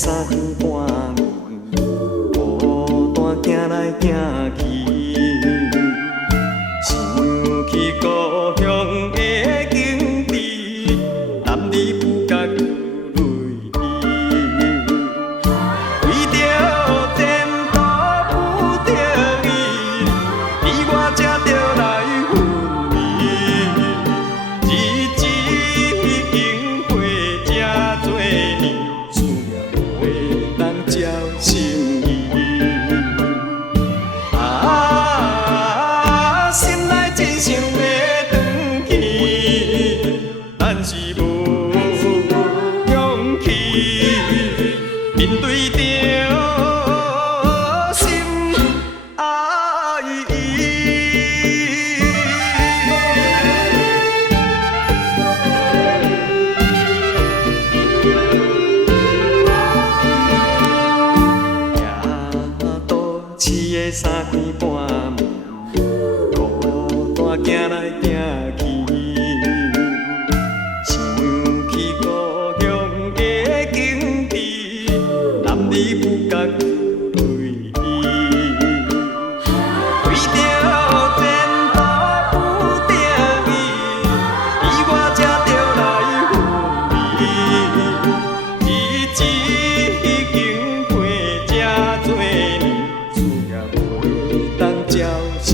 三更半暝，孤单行来行去，想起故乡的景致，男儿不觉泪滴。为着前途不得已，你我才着来分离。日子已经过这多年，思念袂当照心意。心内真想要转去，但是无勇气面对着心爱伊。夜都市的三更半暝，孤单行来行去，想起故乡的景致，男儿不觉泪滴。为着前途不得已，你我才着来分离。日子已经过这多年，思念袂当照心。